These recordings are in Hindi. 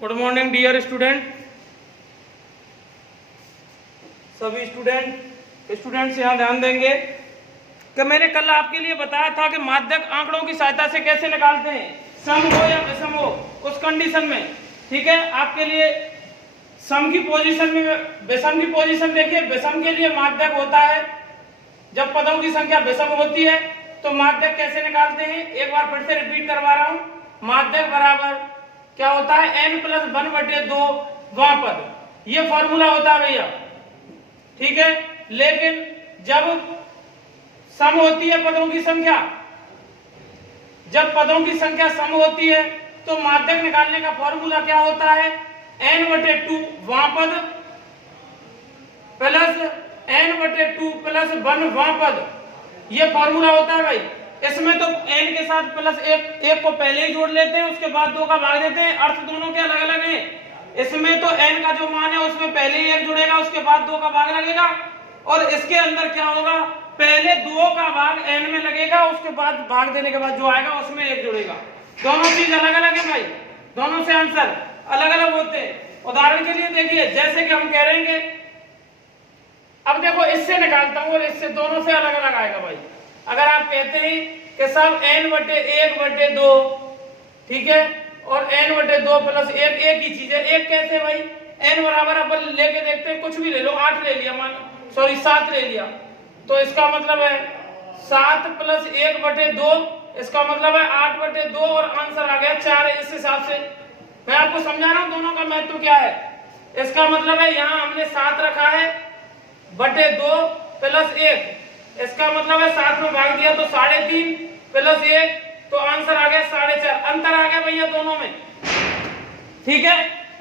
Good morning dear student. सभी स्टूडेंट्स यहाँ ध्यान देंगे कि मैंने कल आपके लिए बताया था कि माध्यक आंकड़ों की सहायता से कैसे निकालते हैं, सम हो या विषम हो उस कंडीशन में। ठीक है, आपके लिए सम की पोजीशन में विषम की पोजीशन देखिए। विषम के लिए माध्यक होता है जब पदों की संख्या विषम होती है तो माध्यक कैसे निकालते हैं, एक बार फिर से रिपीट करवा रहा हूं। माध्यक बराबर क्या होता है, n+1/2 वां पद, ये फॉर्मूला होता है भैया। ठीक है, लेकिन जब सम होती है पदों की संख्या, जब पदों की संख्या सम होती है तो माध्यक निकालने का फॉर्मूला क्या होता है, n/2 वां पद प्लस n/2 प्लस 1 वां पद, ये फॉर्मूला होता है भाई। इसमें तो n के साथ प्लस एक को पहले ही जोड़ लेते हैं, उसके बाद 2 का भाग देते हैं, अर्थ दोनों के अलग अलग हैं। इसमें तो n का जो मान है उसमें पहले ही 1 जुड़ेगा, उसके बाद 2 का भाग लगेगा, और इसके अंदर क्या होगा, पहले 2 का भाग n में लगेगा, उसके बाद भाग देने के बाद जो आएगा उसमें 1 जुड़ेगा। दोनों चीज अलग अलग है भाई, दोनों से आंसर अलग अलग होते हैं। उदाहरण के लिए देखिए, जैसे कि हम कह रहे हैं, अब देखो इससे निकालता हूं और इससे, दोनों से अलग अलग आएगा भाई। अगर आप कहते हैं कि सब n/1/2, ठीक है, और n/2 प्लस 1 एक ही चीज है। एक कैसे भाई, n बराबर अपन लेके देखते हैं, कुछ भी ले लो, 8 ले लिया, 7 ले लिया, तो इसका मतलब है 7 + 1/2, इसका मतलब है 8/2, और आंसर आ गया 4। इस हिसाब से मैं आपको समझा रहा हूं दोनों का महत्व क्या है। इसका मतलब है यहाँ हमने 7 रखा है बटे 2 प्लस 1, इसका मतलब है 7 में भाग दिया तो 3.5 प्लस 1, तो आंसर आ गया 4.5। अंतर आ गया भैया दोनों में। ठीक है,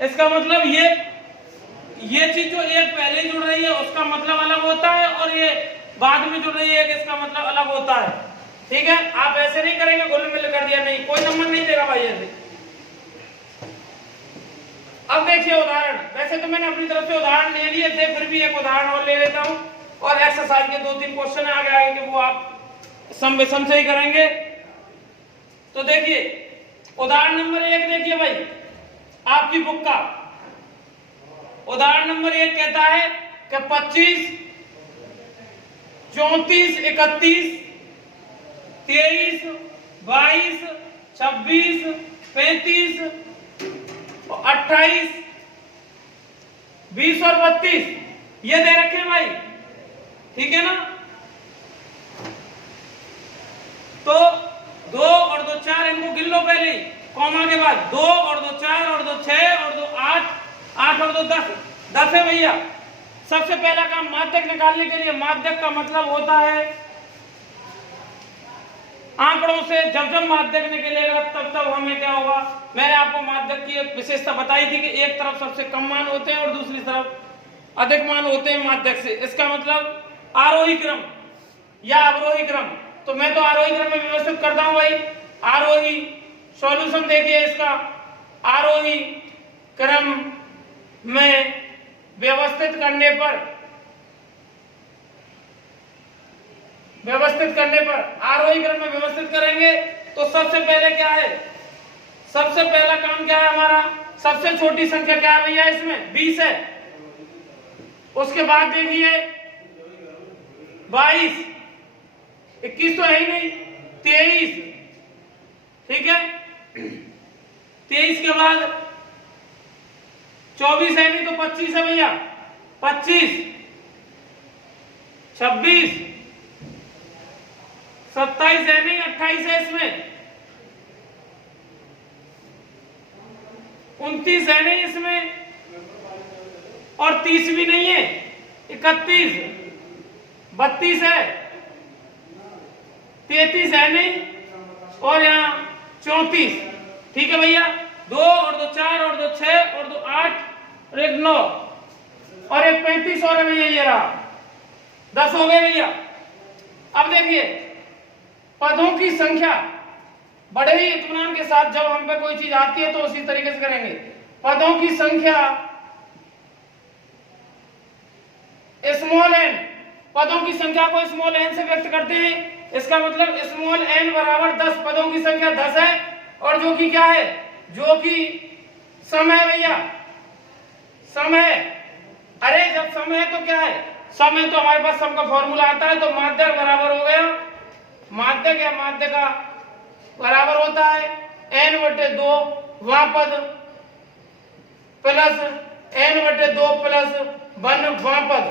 इसका मतलब ये चीज जो एक पहले जुड़ रही है उसका मतलब अलग होता है, और ये बाद में जुड़ रही है इसका मतलब अलग होता है। ठीक है, आप ऐसे नहीं करेंगे घुल मिल कर दिया, नहीं, कोई नंबर नहीं देगा भाई ऐसे। अब देखिए उदाहरण, वैसे तो मैंने अपनी तरफ से उदाहरण ले लिए थे, फिर भी एक उदाहरण और ले लेता हूं, और एक्सरसाइज के 2-3 क्वेश्चन आगे आएंगे, वो आप सम विषम से ही करेंगे। तो देखिए उदाहरण नंबर 1 देखिए भाई, आपकी बुक का उदाहरण नंबर 1 कहता है कि 25, 34, 31, 23, 22, 26, 35, 28, 20 और 32 ये दे रखे हैं भाई। ठीक है ना, तो 2 और 2 4, इनको गिन लो पहले, कॉमा के बाद 2 और 2 4 और 2 6 और 2 8, 8 और 2 10, 10 है भैया। सबसे पहला काम माध्यक निकालने के लिए, माध्यक का मतलब होता है आंकड़ों से जब जब माध्यक निकलेगा तब तब हमें क्या होगा। मैंने आपको माध्यक की एक विशेषता बताई थी कि एक तरफ सबसे कम मान होते हैं और दूसरी तरफ अधिक मान होते हैं माध्यक से। इसका मतलब आरोही क्रम या अवरोही क्रम, तो मैं तो आरोही क्रम में व्यवस्थित करता हूं भाई। आरोही सॉल्यूशन देखिए इसका, आरोही क्रम में व्यवस्थित करने पर आरोही क्रम में व्यवस्थित करेंगे तो सबसे पहले क्या है, सबसे पहला काम क्या है हमारा, सबसे छोटी संख्या क्या है भैया, इसमें 20 है। उसके बाद देखिए 22, 21 तो है ही नहीं, 23, ठीक है, 23 के बाद 24 है नहीं तो 25 है भैया, 25, 26, 27 है नहीं, 28 है इसमें, 29 है नहीं इसमें, और 30 भी नहीं है, 31, 32 है, 33 है नहीं, और यहाँ 34। ठीक है भैया, 2 और 2 4 और 2 6 और 2 8 और 1 9 और 1 35 और है भैया, ये रहा 10 हो गए भैया। अब देखिए पदों की संख्या बड़े ही इत्मीनान के साथ जब हम पे कोई चीज आती है तो उसी तरीके से करेंगे। पदों की संख्या स्मॉल n, पदों की संख्या को स्मॉल n से व्यक्त करते हैं। इसका मतलब स्मॉल n बराबर 10, पदों की संख्या 10 है, और जो कि क्या है, जो कि सम है भैया, सम है। अरे जब सम है तो क्या है, सम है तो हमारे पास सम का फॉर्मूला आता है, तो माध्यक बराबर हो गया, माध्यक या माध्य का बराबर होता है n/2 वहां पद प्लस n/2 प्लस 1 वहां पद।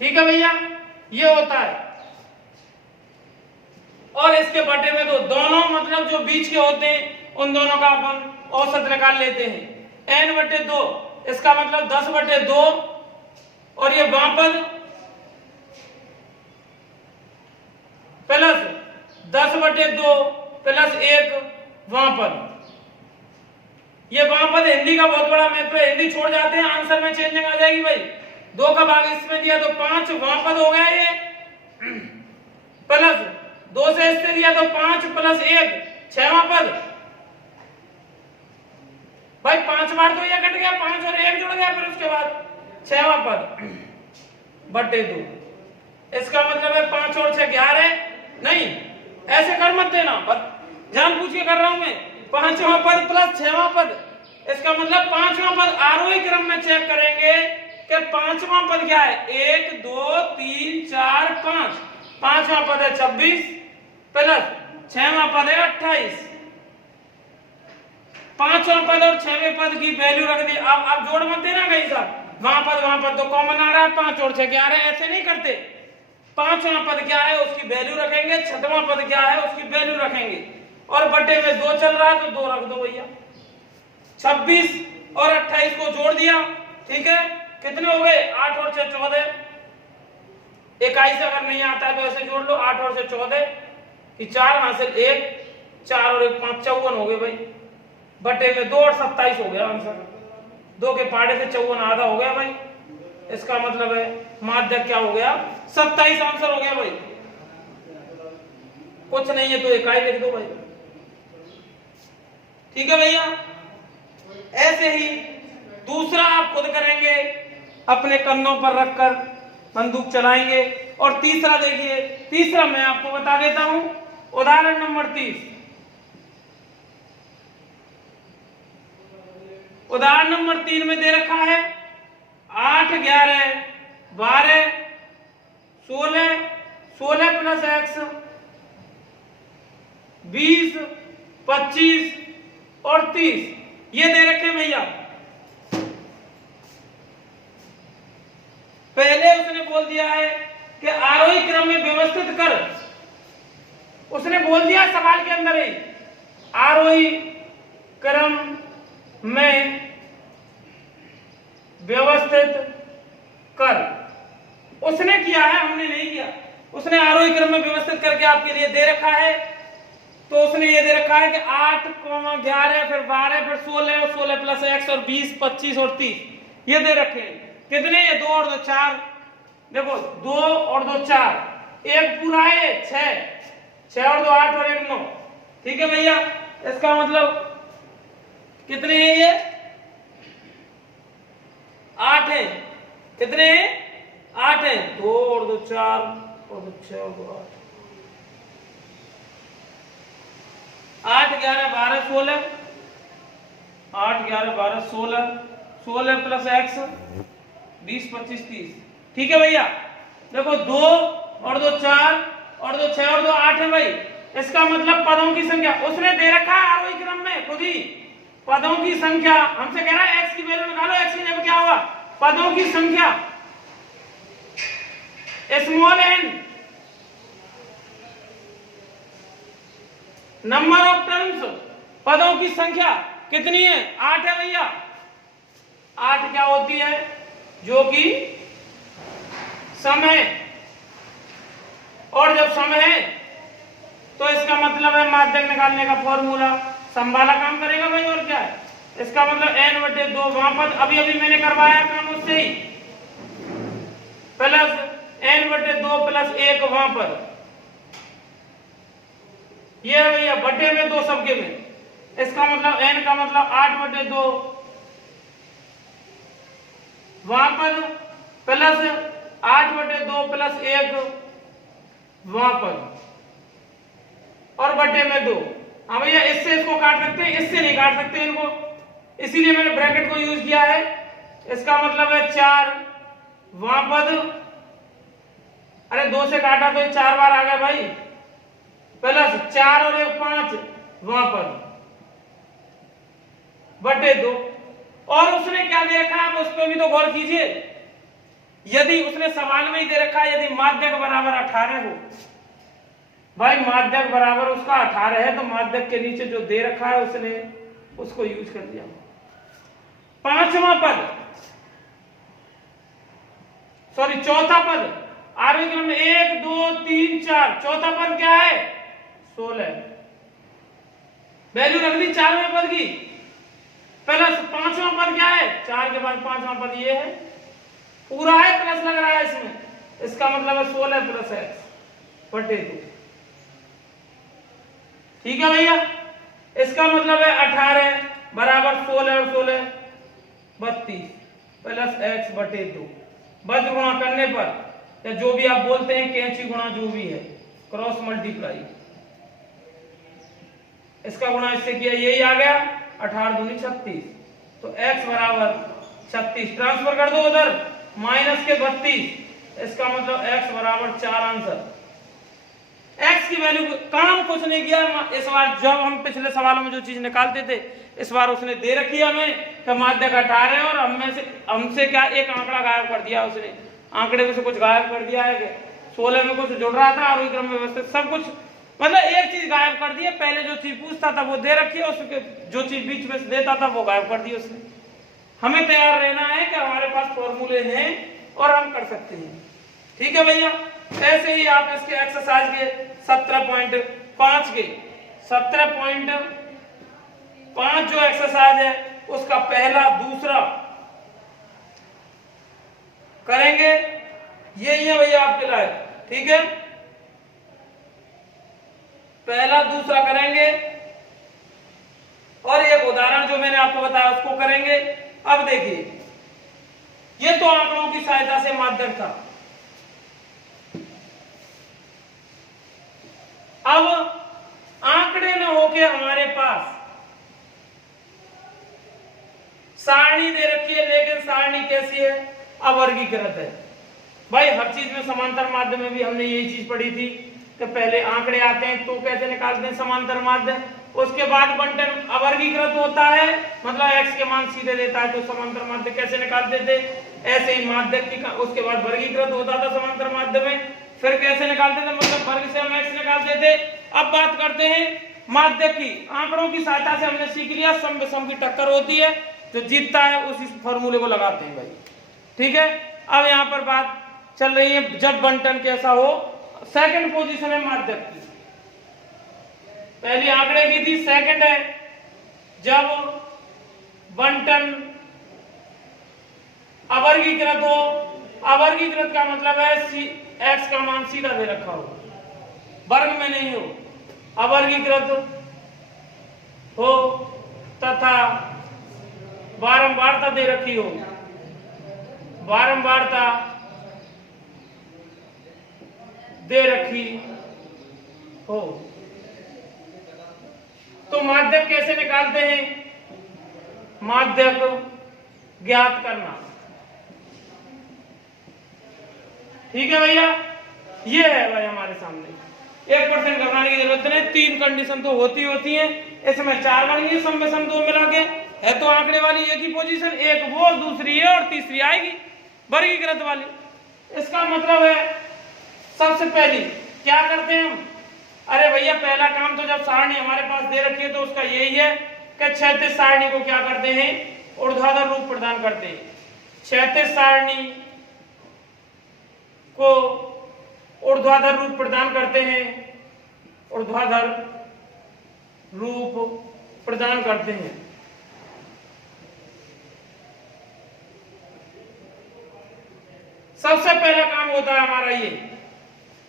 ठीक है भैया, ये होता है। और इसके बटे में दो, दोनों मतलब जो बीच के होते हैं उन दोनों का अपन औसत निकाल लेते हैं। n/2 इसका मतलब 10/2 और ये वहां पद प्लस 10/2 प्लस 1 वहां पद। ये वहां पद हिंदी का बहुत बड़ा महत्व है, हिंदी छोड़ जाते हैं आंसर में चेंजिंग आ जाएगी भाई। 2 का भाग इसमें दिया तो 5 वहां पद हो गया ये, प्लस 2 से इससे दिया तो 5 प्लस 1 6वां पद। भाई 5 बार तो ये कट गया, 5 और 1 जुड़ गया, फिर उसके बाद 6वां पद बटे 2। इसका मतलब है 5 और 6 11। नहीं ऐसे कर मत देना, पर जान पूछ के कर रहा हूं मैं। 5वां पद प्लस 6वां पद, इसका मतलब 5वां पद आरोही क्रम में चेक करेंगे कि 5वां पद क्या है, 1 2 3 4 5। 5वां पद है 26 प्लस 6वां पद है 28। 5वां पद और 6वें पद की वैल्यू रख दी। अब जोड़ मत देना कहीं साहब, वहां पद तो कॉमन आ रहा है, 5 और 6 11, ऐसे नहीं करते। 5वां पद क्या है उसकी वैल्यू रखेंगे, 6वां पद क्या है उसकी वैल्यू रखेंगे, और बटे में 2 चल रहा है तो 2 रख दो भैया। 26 और 28 को जोड़ दिया, ठीक है, कितने हो गए, 8 और 6 14। 21 अगर नहीं आता है तो ऐसे जोड़ लो, 8 और 6 14 कि 4 हासिल 1, 4 और 1 5 54 हो गए भाई। बटे में 2 और 27 हो गया आंसर। 2 के पाड़े से 54 आधा हो गया भाई। इसका मतलब है माध्यक क्या हो गया, 27 आंसर हो गया भाई। कुछ नहीं है तो इकाई लिख दो भाई। ठीक है भैया, ऐसे ही दूसरा आप खुद करेंगे, अपने कन्नों पर रखकर बंदूक चलाएंगे। और तीसरा देखिए, तीसरा मैं आपको बता देता हूं, उदाहरण नंबर 30। उदाहरण नंबर 3 में दे रखा है 8 11 12 16 16 प्लस x 20 25 और 30 ये दे रखे भैया। पहले उसने बोल दिया है कि आरोही क्रम में व्यवस्थित कर, उसने बोल दिया सवाल के अंदर ही, आरोही क्रम में व्यवस्थित कर। उसने किया है, हमने नहीं किया। उसने आरोही क्रम में व्यवस्थित करके आपके लिए दे रखा है। तो उसने ये दे रखा है कि 8 11 फिर 12 फिर 16 और 16 प्लस x और 20 25 और 30 ये दे रखे हैं। कितने, ये 2 और 2 4। देखो 2 और 2 4, एक पूरा है 6 और 2 8 और 1 9। ठीक है भैया, इसका मतलब कितने हैं ये, 8 है। कितने हैं, 8 है। 2 और 2 4 और 2 6 और 2 8 8 11 12 16 8 11 12 16 16 प्लस x 20 25 30। ठीक है भैया, देखो 2 और 2 4 और 2 6 और 2 8 है भाई। इसका मतलब पदों की संख्या उसने दे रखा है आरोही क्रम में खुद ही। पदों की संख्या हमसे कह रहा है x की वैल्यू निकालो, x की जगह क्या होगा, पदों की संख्या small n, number of terms, पदों की संख्या कितनी है, 8 है भैया। 8 क्या होती है, जो कि सम है, और जब सम है तो इसका मतलब है माध्यक निकालने का फॉर्मूला सम वाला काम करेगा भाई। और क्या है, इसका मतलब n/2 वहां पद, अभी अभी मैंने करवाया काम उससे ही, प्लस n/2 प्लस 1 वहां पद। ये है भैया बटे में 2 सबके में। इसका मतलब n का मतलब 8/2 वहां पद प्लस 8/2 प्लस 1 वहां पद और बटे में 2। हाँ भैया, इससे इसको काट सकते हैं, इससे नहीं काट सकते इनको, इसीलिए मैंने ब्रैकेट को यूज किया है। इसका मतलब है 4 वहां पद, अरे 2 से काटा तो ये 4 बार आ गया भाई, प्लस 4 और 1 5 वहां पद बटे 2। और उसने क्या दे रखा है, आप उस पर भी तो गौर कीजिए। यदि उसने सवाल में ही दे रखा है यदि माध्यक बराबर 18 हो, भाई माध्यक बराबर उसका 18 है तो माध्यक के नीचे जो दे रखा है उसने उसको यूज कर दिया। 5वां पद, सॉरी चौथा पद, आरोही क्रम में 1 2 3 4, चौथा पद क्या है 16, वैल्यू रख दी 4वें पद की, प्लस 5वां पद क्या है, 4 के बाद 5वां पद ये है, पूरा है प्लस लग रहा है इसमें, इसका मतलब है 16 प्लस x बटे 2। ठीक है भैया, इसका मतलब है 18 बराबर 16 और 16 32 प्लस x बटे 2। वज्र गुणा करने पर, या जो भी आप बोलते हैं कैंची गुणा जो भी है, क्रॉस मल्टीप्लाई, इसका गुणा इससे किया यही आ गया, 18 दूनी 36, तो x बराबर 36, ट्रांसफर कर दो उधर माइनस के 32, इसका मतलब x बराबर 4 आंसर। x की वैल्यू काम कुछ नहीं किया इस बार, जब हम पिछले सवालों में जो चीज निकालते थे इस बार उसने दे रखी हमें कि माध्यक 18 है, और हमसे क्या एक आंकड़ा गायब कर दिया उसने, आंकड़े में से कुछ गायब कर दिया है, 16 में कुछ जुड़ रहा था आरोही क्रम में व्यवस्थित सब कुछ, मतलब एक चीज गायब कर दी है, पहले जो चीज पूछता था वो दे रखी है, उसके जो चीज बीच में से देता था वो गायब कर दी उसने। हमें तैयार रहना है कि हमारे पास फॉर्मूले हैं और हम कर सकते हैं। ठीक है भैया, ऐसे ही आप इसके एक्सरसाइज के 17.5 के 17.5 जो एक्सरसाइज है उसका पहला दूसरा करेंगे, यही है भैया आपके लायक। ठीक है, पहला दूसरा करेंगे और एक उदाहरण जो मैंने आपको बताया उसको करेंगे। अब देखिए, ये तो आंकड़ों की सहायता से माध्यक था, अब आंकड़े न होके हमारे पास सारणी दे रखी है, लेकिन सारणी कैसी है, अवर्गीकृत है। भाई हर चीज में समांतर माध्य में भी हमने यही चीज पढ़ी थी कि पहले आंकड़े आते हैं तो कैसे निकालते हैं समांतर माध्य, उसके बाद बंटन अवर्गीकृत होता है, मतलब x के मान सीधे देता है तो समांतर माध्य कैसे निकालते थे, ऐसे ही माध्य की उसके बाद वर्गीकृत होता था समांतर माध्य में, फिर कैसे निकालते थे, मतलब वर्ग से हम x निकालते थे। अब बात करते हैं माध्य की, आंकड़ों की सहायता से हमने सीख लिया सम विषम की टक्कर होती है, जो जीतता है उसी फॉर्मूले को लगाते हैं भाई। ठीक है, अब यहाँ पर बात चल रही है जब बंटन कैसा हो, सेकंड पोजीशन है माध्यक की, पहली आंकड़े की थी, सेकंड है जब बंटन अवर्गीकृत हो, अवर्गीकृत का मतलब है x का मान सीधा दे रखा हो, वर्ग में नहीं हो, अवर्गीकृत हो तथा बारंबारता दे रखी हो, बारंबारता दे रखी हो। तो माध्यक कैसे निकालते हैं, माध्यक ज्ञात करना। ठीक है भैया, ये है भाई हमारे सामने, 1% घबराने की जरूरत नहीं, 3 कंडीशन तो होती हैं, इसमें 4 बन गई सम में सम 2 मिला के, है तो आंकड़े वाली एक ही पोजीशन, एक वो दूसरी ये और तीसरी आएगी वर्गीकृत वाली। इसका मतलब है सबसे पहली क्या करते हैं हम, अरे भैया पहला काम तो जब सारणी हमारे पास दे रखी है तो उसका यही है कि क्षैतिज सारणी को क्या करते हैं, ऊर्ध्वाधर रूप प्रदान करते हैं, क्षैतिज सारणी को ऊर्ध्वाधर रूप प्रदान करते हैं, ऊर्ध्वाधर रूप प्रदान करते हैं। सबसे पहला काम होता है हमारा ये,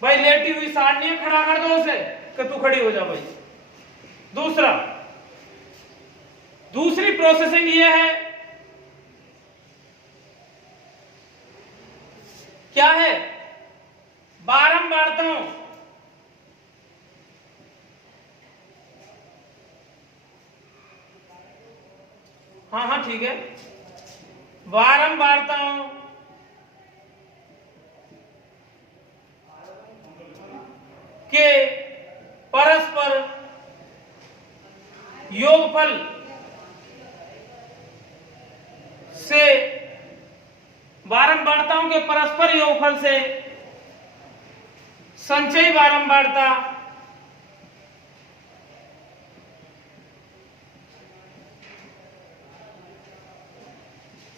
भाई लेटी हुई सारणी खड़ा कर दो उसे कि तू खड़ी हो जा भाई। दूसरी प्रोसेसिंग ये है, क्या है, बारंबारताओं हाँ हाँ ठीक है। बारंबारताओं के परस्पर योगफल से, बारंबारताओं के परस्पर योगफल से संचयी बारंबारता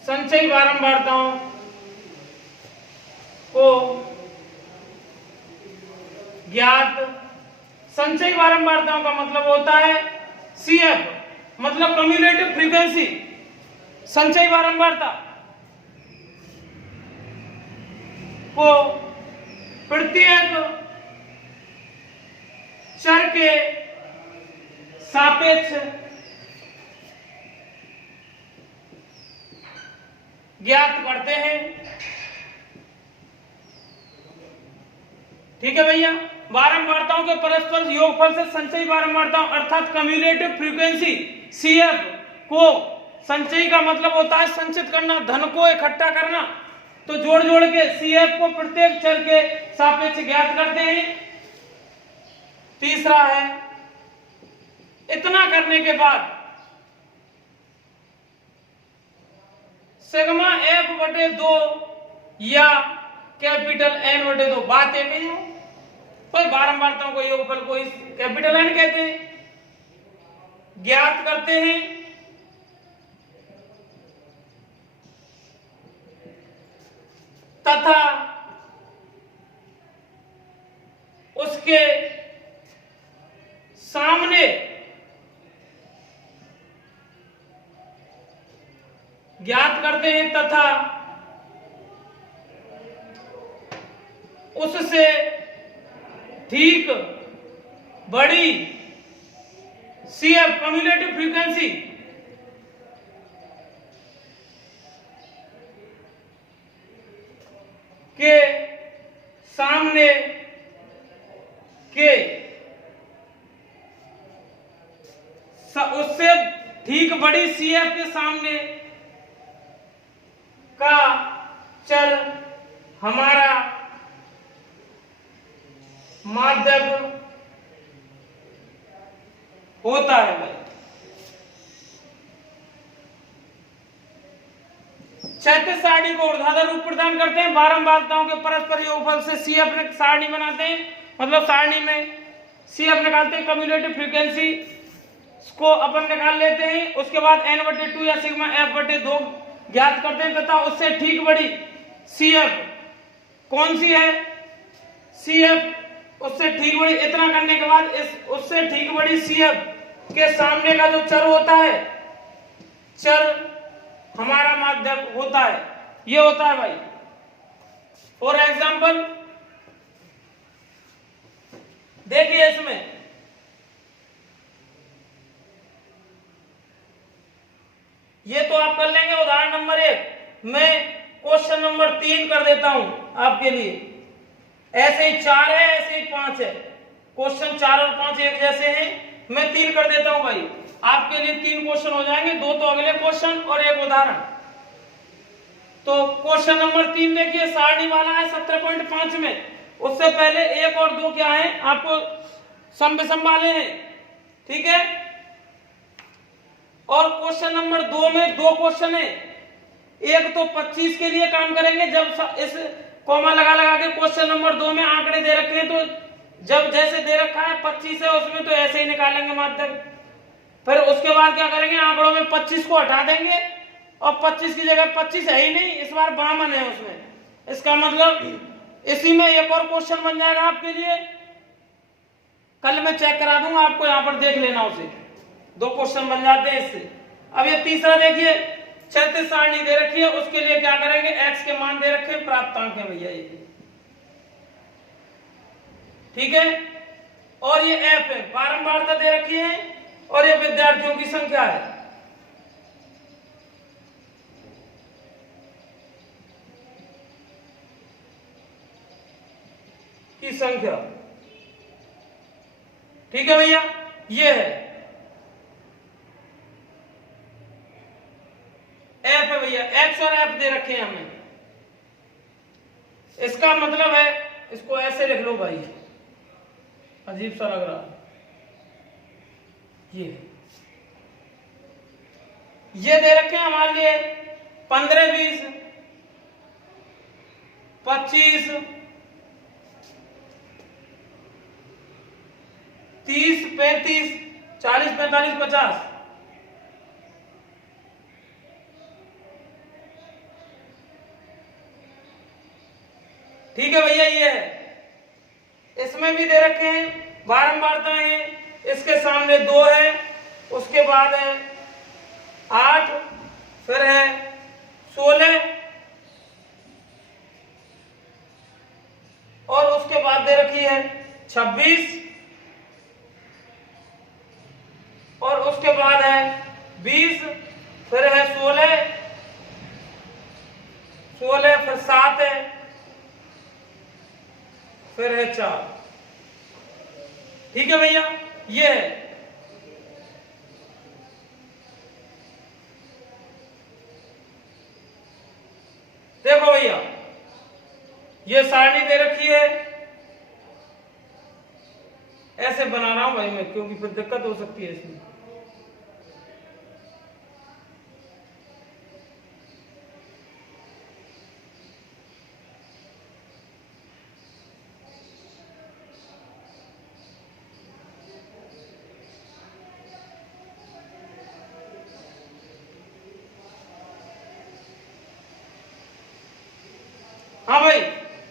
संचयी बारंबारताओं को ज्ञात, संचयी बारंबारताओं का मतलब होता है CF, मतलब कम्युलेटिव फ्रीक्वेंसी। संचयी बारंबारता को प्रत्येक चर के सापेक्ष ज्ञात करते हैं। ठीक है भैया। बारंबारताओं के परस्पर योगफल से संचयी बारंबारताओं अर्थात कम्युलेटिव फ्रीक्वेंसी CF को, संचयी का मतलब होता है संचित करना, धन को इकट्ठा करना, तो जोड़ जोड़ के CF को प्रत्येक चर के सापेक्ष ज्ञात करते हैं। तीसरा है, इतना करने के बाद सिग्मा F/2 या कैपिटल N/2, बात एक ही हो। कोई बारंबारताओं को योगफल को इस कैपिटल N कहते हैं, ज्ञात करते हैं तथा उसके सामने ज्ञात करते हैं तथा उससे ठीक बड़ी CF कम्युलेटिव फ्रीक्वेंसी के सामने के उससे ठीक बड़ी CF के सामने का चर हमारा माध्यक होता है भाई। क्षैतिज सारणी को ऊर्ध्वाधर रूप प्रदान करते हैं। बारंबारताओं के परस्पर योगफल से CF ने सारणी बनाते हैं, मतलब सारणी में CF निकालते हैं, कम्युलेटिव फ्रीक्वेंसी को अपन निकाल लेते हैं। उसके बाद N/2 या सिग्मा F/2 ज्ञात करते हैं तथा उससे ठीक बड़ी CF कौन सी है, CF उससे ठीक बड़ी। इतना करने के बाद इस उससे ठीक बड़ी CF के सामने का जो चर होता है, चर हमारा माध्यक होता है। ये होता है भाई। फॉर एग्जाम्पल देखिए, इसमें ये तो आप कर लेंगे। उदाहरण नंबर 1 मैं क्वेश्चन नंबर 3 कर देता हूं आपके लिए। ऐसे ही 4 है, ऐसे ही 5 है। क्वेश्चन 4 और 5 एक जैसे हैं, मैं 3 कर देता हूं भाई। आपके लिए 3 क्वेश्चन हो जाएंगे, 2 तो अगले क्वेश्चन और एक उदाहरण। तो क्वेश्चन नंबर 3 देखिए, सारणी वाला है 17.5 में। उससे पहले 1 और 2 क्या है, आपको सम विषम वाले हैं, ठीक है। और क्वेश्चन नंबर 2 में 2 क्वेश्चन है। एक तो 25 के लिए काम करेंगे, जब इस कॉमा लगा लगा के क्वेश्चन नंबर 2 में आंकड़े दे रखे हैं, तो जब जैसे दे रखा है 25 है उसमें, तो ऐसे ही निकालेंगे माध्यक। फिर उसके बाद क्या करेंगे, आंकड़ों में 25 को हटा देंगे और 25 की जगह 25 है ही नहीं, इस बार 52 है उसमें। इसका मतलब इसी में एक और क्वेश्चन बन जाएगा आपके लिए। कल मैं चेक करा दूंगा आपको, यहां पर देख लेना उसे। 2 क्वेश्चन बन जाते हैं इससे। अब ये तीसरा देखिए, क्षैतिज सारणी दे रखी है, उसके लिए क्या करेंगे, x के मान दे रखे, प्राप्तांक है भैया ये, ठीक है। और ये f है, बारंबारता दे रखी है, और ये विद्यार्थियों की संख्या है। की संख्या, ठीक है भैया, ये है। एफ है भैया, एक्स और एफ दे रखे हैं हमें। इसका मतलब है, इसको ऐसे लिख लो भाई, अजीब सा लग रहा, ये दे रखे हैं हमारे लिए 15, 20, 25, 30, 35, 40, 45, 50। ठीक है भैया, ये है। इसमें भी दे रखे हैं बारंबारता है, इसके सामने 2 है, उसके बाद है 8, फिर है 16, और उसके बाद दे रखी है 26, और उसके बाद है 20, फिर है 16, फिर 7 है, फिर है 4। ठीक है भैया, ये है। देखो भैया, ये सारणी दे रखी है, ऐसे बना रहा हूं भाई मैं, क्योंकि फिर दिक्कत हो सकती है इसमें। हाँ भाई,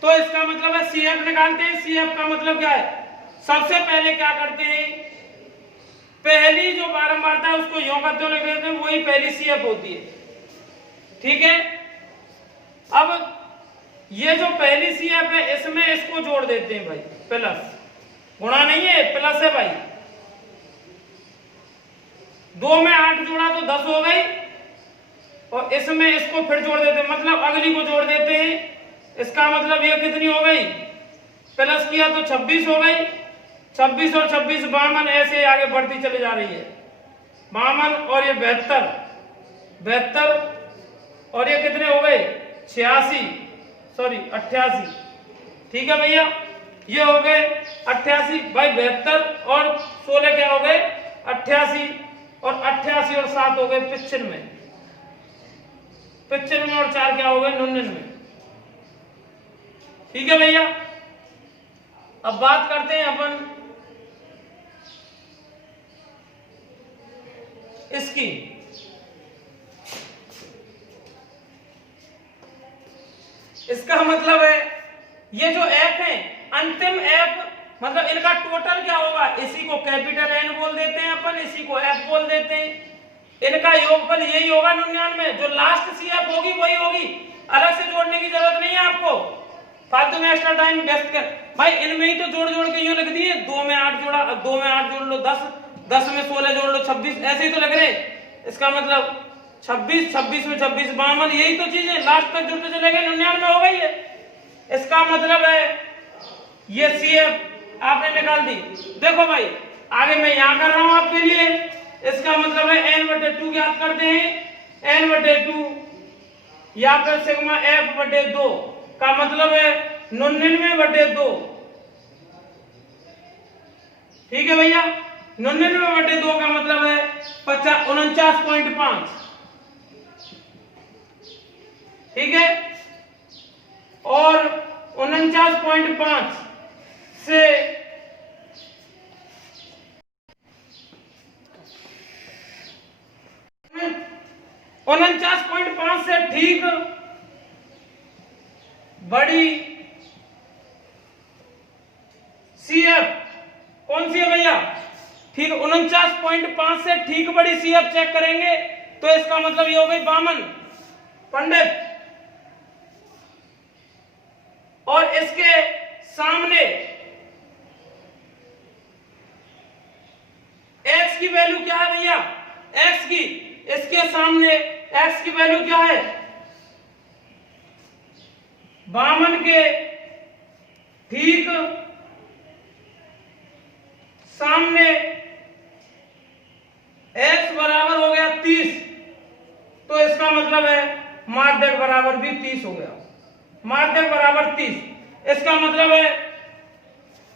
तो इसका मतलब है CF निकालते हैं। CF का मतलब क्या है? सबसे पहले क्या करते हैं, पहली जो बारंबारता है उसको यों करते हुए लिख देते हैं, वही पहली CF होती है। ठीक है, अब ये जो पहली CF है, इसमें इसको जोड़ देते हैं भाई, प्लस, गुणा नहीं है, प्लस है भाई। 2 में 8 जोड़ा तो 10 हो गई, और इसमें इसको फिर जोड़ देते हैं, मतलब अगली को जोड़ देते हैं। इसका मतलब ये कितनी हो गई, प्लस किया तो 26 हो गई। 26 और 26 52, ऐसे आगे बढ़ती चली जा रही है। 52 और ये 72, और ये कितने हो गए 88। ठीक है भैया, ये हो गए 88 भाई, 72 और 16 क्या हो गए 88, और 88 और 7 हो गए 95, 95 और 4 क्या हो गए 99। ठीक है भैया, अब बात करते हैं अपन इसकी। इसका मतलब है ये जो एफ है, अंतिम एफ, मतलब इनका टोटल क्या होगा, इसी को कैपिटल एन बोल देते हैं अपन, इसी को एफ बोल देते हैं। इनका योगफल यही होगा 99। जो लास्ट CF होगी वही होगी, अलग से जोड़ने की जरूरत नहीं है आपको, फालतू में एक्स्ट्रा टाइम वेस्ट कर भाई। इनमें ही तो जोड़ के यूं लिख दिए, 2 में 8 जोड़ा, 2 में 8 जोड़ लो 10, 10 में 16 जोड़ लो 26, ऐसे ही तो लग रहे। इसका मतलब 26, 26 में 26 52, यही तो चीज है, लास्ट तक जुड़ते चले गए, 99 हो गई है। इसका मतलब है ये CF आपने निकाल दी। देखो भाई, आगे मैं यहां कर रहा हूं आपके लिए। इसका मतलब है n/2 ज्ञात करते हैं, n/2 या फिर सिग्मा f/2 का मतलब है 99/2। ठीक है भैया, 99/2 का मतलब है 49.5। ठीक है, और 49.5 से 49.5 से ठीक बड़ी CF कौन सी है भैया? ठीक, 49.5 से ठीक बड़ी CF चेक करेंगे तो इसका मतलब ये हो गई 52 पंडित, और इसके सामने x की वैल्यू क्या है भैया? x की, इसके सामने x की वैल्यू क्या है? 52 के ठीक सामने x बराबर हो गया 30, तो इसका मतलब माध्यक बराबर भी 30 हो गया, माध्यक बराबर 30। इसका मतलब है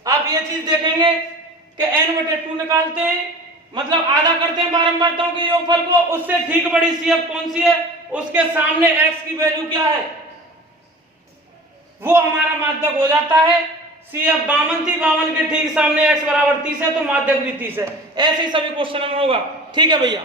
आप ये चीज देखेंगे कि n/2 निकालते हैं, मतलब आधा करते हैं बारंबारताओं के योगफल को, उससे ठीक बड़ी CF कौन सी है, उसके सामने x की वैल्यू क्या है, वो हमारा माध्यक हो जाता है। CF 52 थी, 52 के ठीक सामने x बराबर 30 है, तो माध्यक भी 30 है। ऐसे ही सभी क्वेश्चन में होगा। ठीक है भैया।